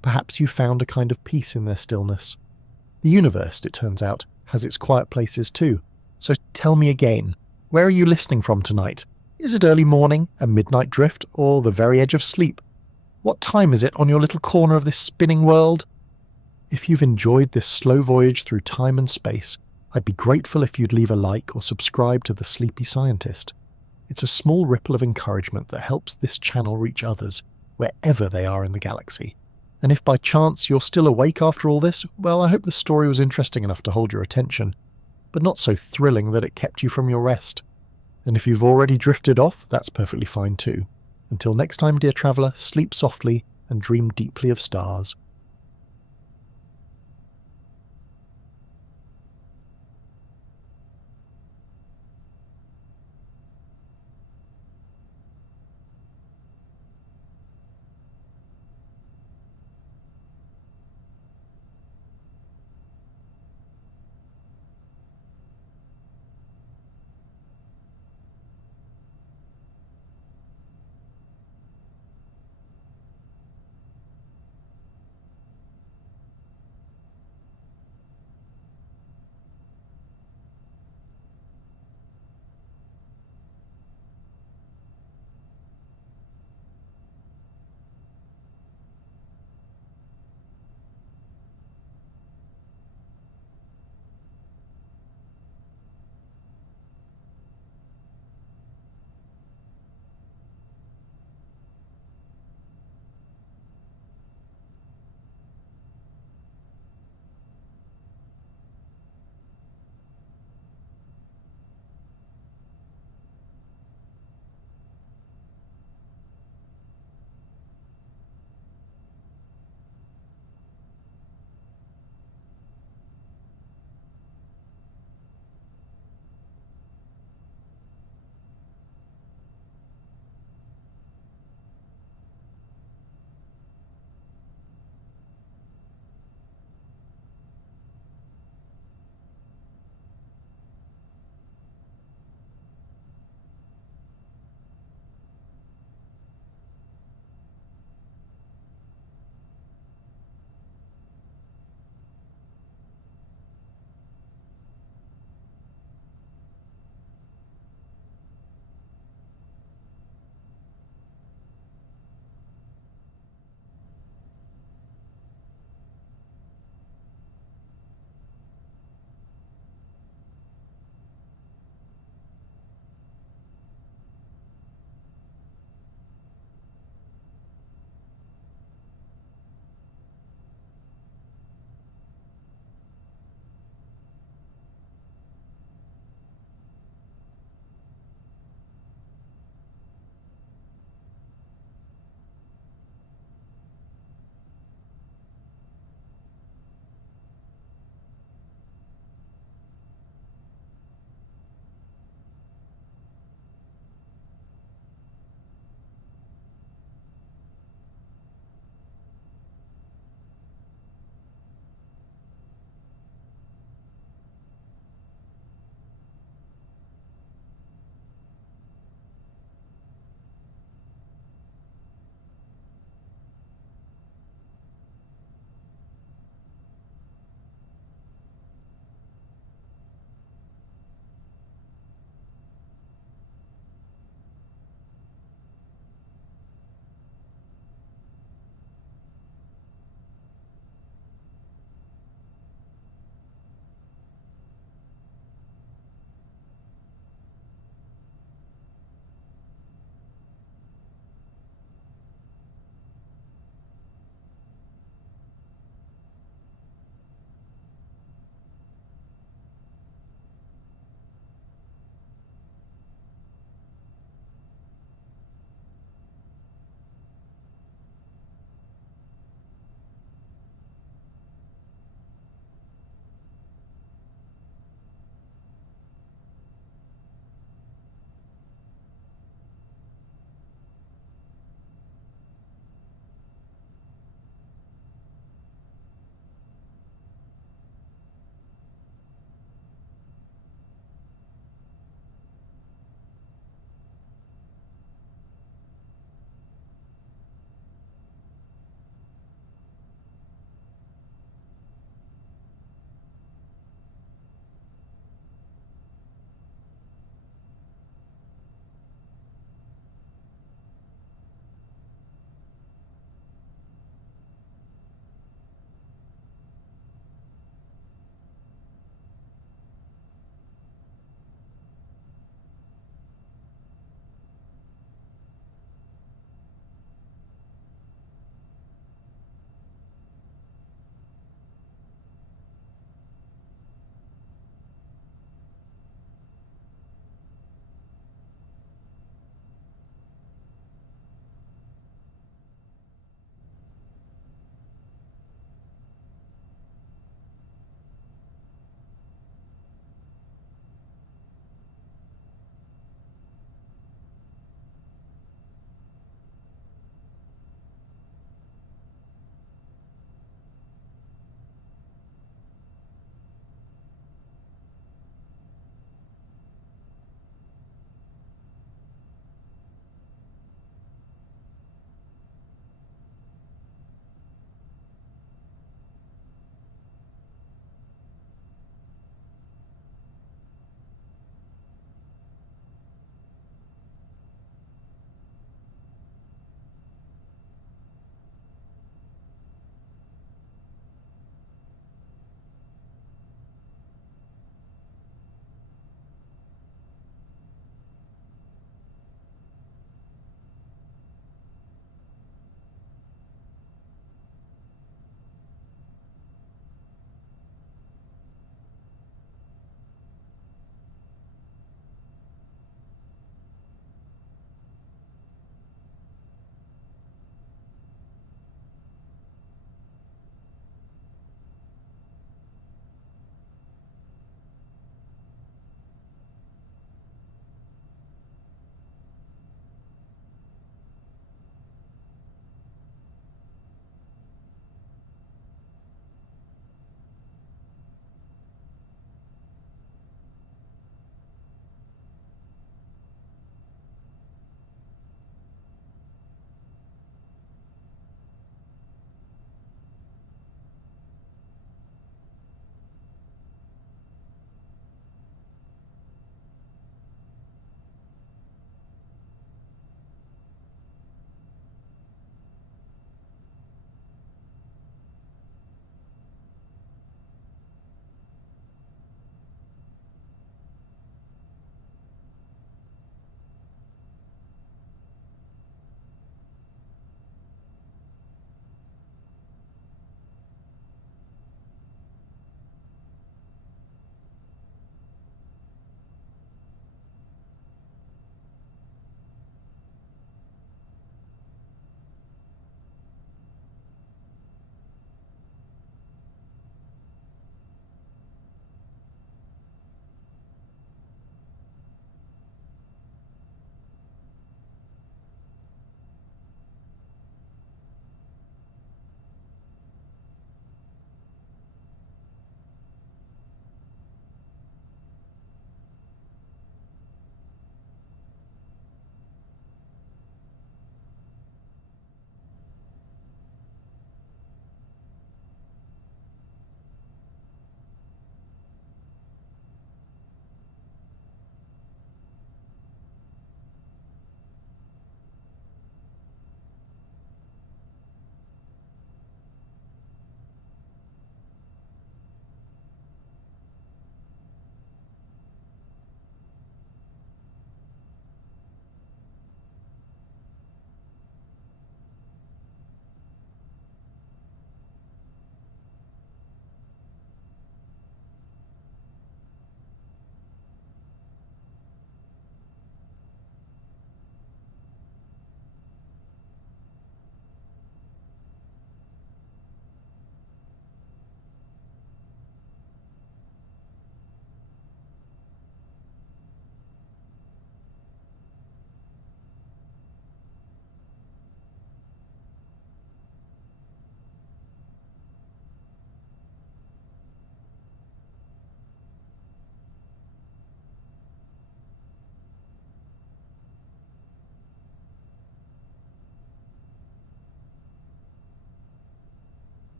perhaps you found a kind of peace in their stillness. The universe, it turns out, has its quiet places too. So tell me again, where are you listening from tonight? Is it early morning, a midnight drift, or the very edge of sleep? What time is it on your little corner of this spinning world? If you've enjoyed this slow voyage through time and space, I'd be grateful if you'd leave a like or subscribe to The Sleepy Scientist. It's a small ripple of encouragement that helps this channel reach others, wherever they are in the galaxy. And if by chance you're still awake after all this, well, I hope the story was interesting enough to hold your attention, but not so thrilling that it kept you from your rest. And if you've already drifted off, that's perfectly fine too. Until next time, dear traveller, sleep softly and dream deeply of stars.